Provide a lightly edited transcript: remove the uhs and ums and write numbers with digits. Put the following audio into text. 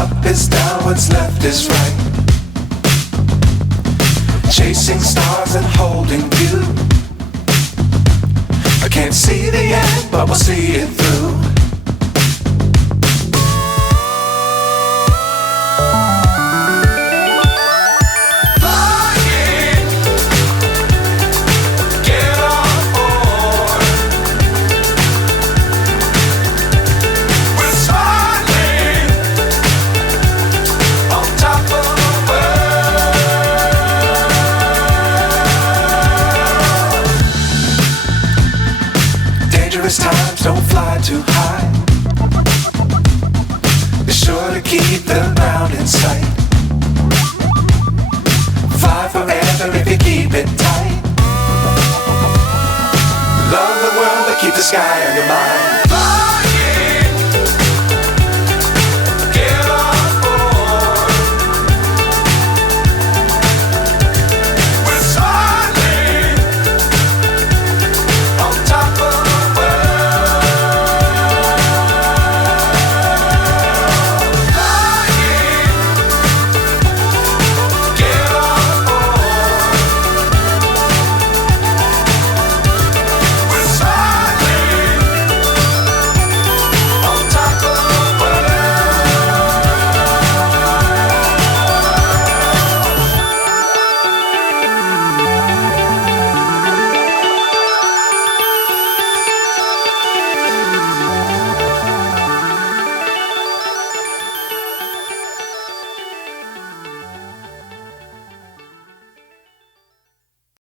Up is down, what's left is right. Chasing stars and holding you. I can't see the end, but we'll see it through. Times don't fly too high. Be sure to keep the ground in sight. Fly forever if you keep it tight. Love the world but keep the sky on your mind.